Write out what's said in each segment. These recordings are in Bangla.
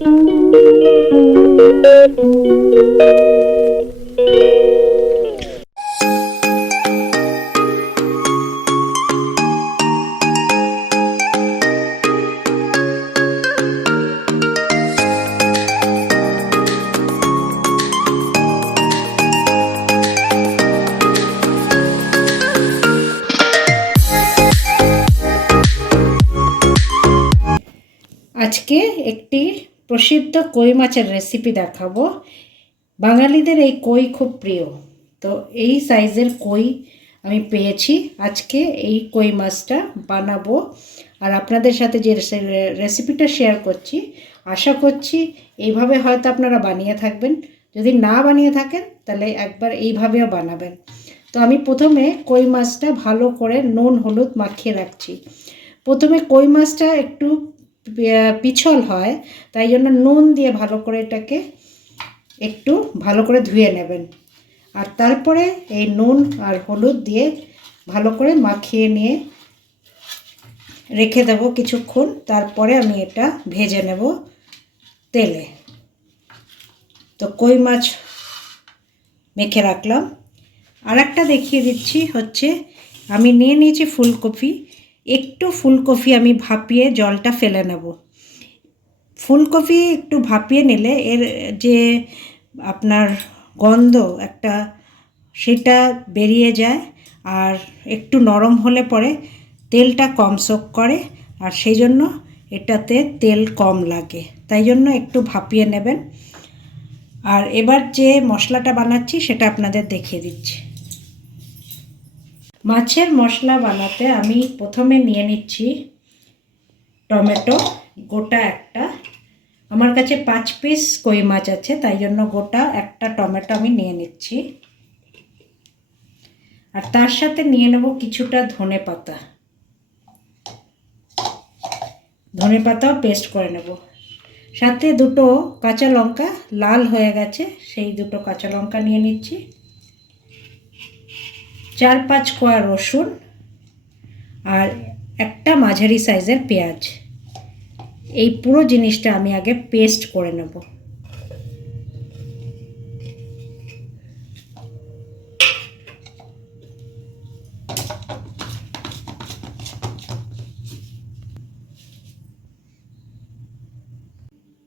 আজকে একটি প্রসিদ্ধ কই মাছের রেসিপি দেখাবো। বাঙালিদের এই কই খুব প্রিয়, তো এই সাইজের কই আমি পেয়েছি। আজকে এই কই মাছটা বানাবো আর আপনাদের সাথে যে রেসিপিটা শেয়ার করছি, আশা করছি এইভাবে হয়তো আপনারা বানিয়ে থাকবেন। যদি না বানিয়ে থাকেন তাহলে একবার এইভাবেও বানাবেন। তো আমি প্রথমে কই মাছটা ভালো করে নুন হলুদ মাখিয়ে রাখছি। প্রথমে কই মাছটা একটু পিছল হয়, তাই জন্য নুন দিয়ে ভালো করে এটাকে একটু ভালো করে ধুয়ে নেবেন। আর তারপরে এই নুন আর হলুদ দিয়ে ভালো করে মাখিয়ে নিয়ে রেখে দেবো কিছুক্ষণ। তারপরে আমি এটা ভেজে নেব তেলে। তো কই মাছ মেখে রাখলাম। আর একটা দেখিয়ে দিচ্ছি, হচ্ছে আমি নিয়ে নিয়েছি ফুলকপি। একটু ফুলকপি আমি ভাপিয়ে জলটা ফেলে নেব। ফুলকপি একটু ভাপিয়ে নিলে এর যে আপনার গন্ধ একটা সেটা বেরিয়ে যায়, আর একটু নরম হলে পরে তেলটা কম শোক করে, আর সেই জন্য এটাতে তেল কম লাগে, তাই জন্য একটু ভাপিয়ে নেবেন। আর এবার যে মশলাটা বানাচ্ছি সেটা আপনাদের দেখিয়ে দিচ্ছি। মাছের মশলা বানাতে আমি প্রথমে নিয়ে নিচ্ছি টমেটো গোটা একটা। আমার কাছে 5 পিস কই মাছ আছে, তাই জন্য গোটা একটা টমেটো আমি নিয়ে নিচ্ছি। আর তার সাথে নিয়ে নেব কিছুটা ধনেপাতা। ধনেপাতাও পেস্ট করে নেব। সাথে দুটো কাঁচা লঙ্কা লাল হয়ে গেছে, সেই দুটো কাঁচা লঙ্কা নিয়ে নিচ্ছি। 4-5 কোয়া রসুন আর একটা মাঝারি সাইজের পেঁয়াজ। এই পুরো জিনিসটা আমি আগে পেস্ট করে নেব।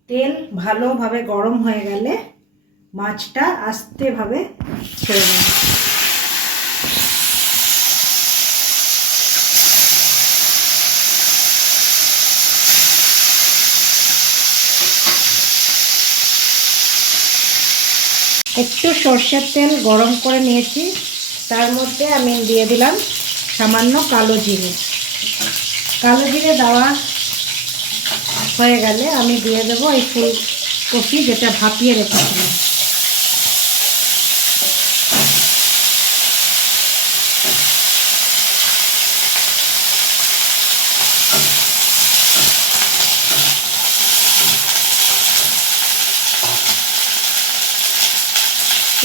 তেল ভালোভাবে গরম হয়ে গেলে মাছটা আস্তেভাবে ছেড়ে দেব। একটু সর্ষের তেল গরম করে নিয়েছি, তার মধ্যে আমি দিয়ে দিলাম সামান্য কালো জিরে। কালো জিরে দেওয়া হয়ে গেলে আমি দিয়ে দেবো এই ফুলকপি যেটা ভাপিয়ে রেখেছিলাম।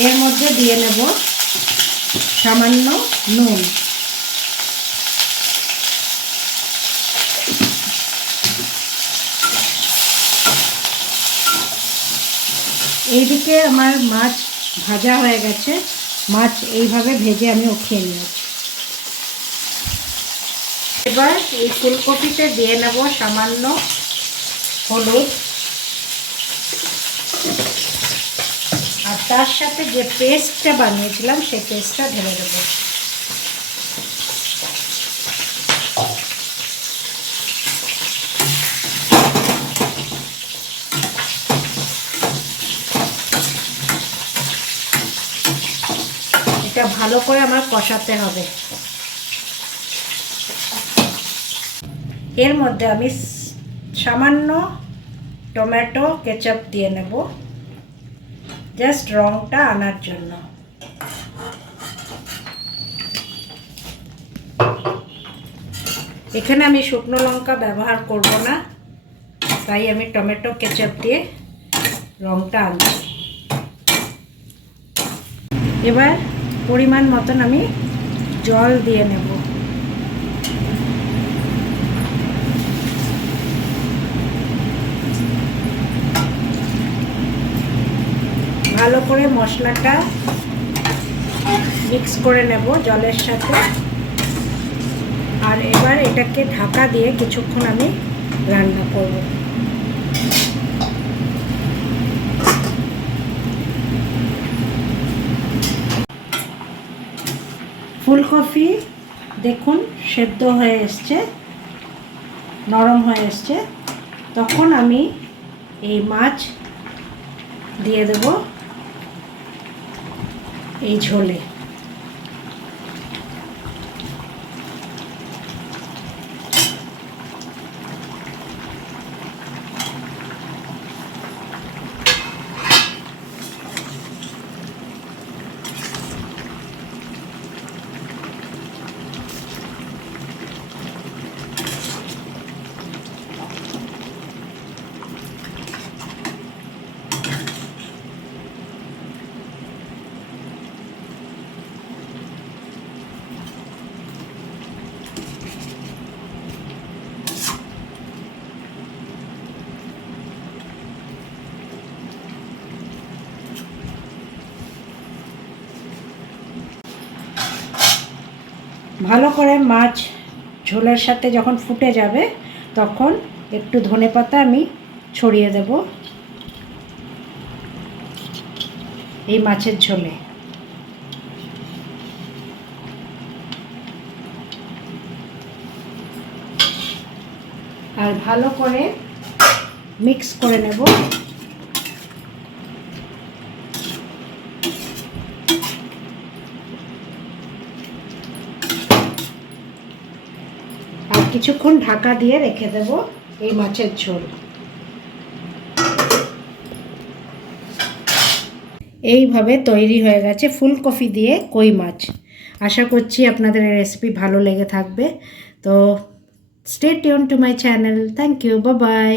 এর মধ্যে দিয়ে নেব সামান্য নুন। এইদিকে আমার মাছ ভাজা হয়ে গেছে। মাছ এইভাবে ভেজে আমি উঠিয়ে নিয়েছি। এবার এই ফুলকপিতে দিয়ে নেব সামান্য হলুদ, আর তার সাথে যে পেস্টটা বানিয়েছিলাম সেই পেস্টটা ঢেলে দেব। এটা ভালো করে আমার কষাতে হবে। এর মধ্যে আমি সামান্য টমেটো কেচাপ দিয়ে নেব, জাস্ট রংটা আনার জন্য। এখানে আমি শুকনো লঙ্কা ব্যবহার করব না, তাই আমি টমেটো কেচাপ দিয়ে রংটা আনছি। এবার পরিমাণ মতন আমি জল দিয়ে নেব। ভালো করে মশলাটা মিক্স করে নেব জলের সাথে। আর এবার এটাকে ঢাকা দিয়ে কিছুক্ষণ আমি রান্না করব। ফুলকপি দেখুন সেদ্ধ হয়ে এসছে, নরম হয়ে এসছে। তখন আমি এই মাছ দিয়ে দেব এই ঝোলে। ভালো করে মাছ ঝোলের সাথে যখন ফুটে যাবে তখন একটু ধনেপাতা আমি ছড়িয়ে দেব এই মাছের ঝোলে। আর ভালো করে মিক্স করে নেব। আর কিছুক্ষণ ঢাকা দিয়ে রেখে দেব এই মাছের ঝোল। এইভাবে তৈরি হয়ে গেছে ফুলকপি দিয়ে কই মাছ। আশা করছি আপনাদের এই রেসিপি ভালো লেগে থাকবে। তো stay tune to my channel. Thank you, bye by.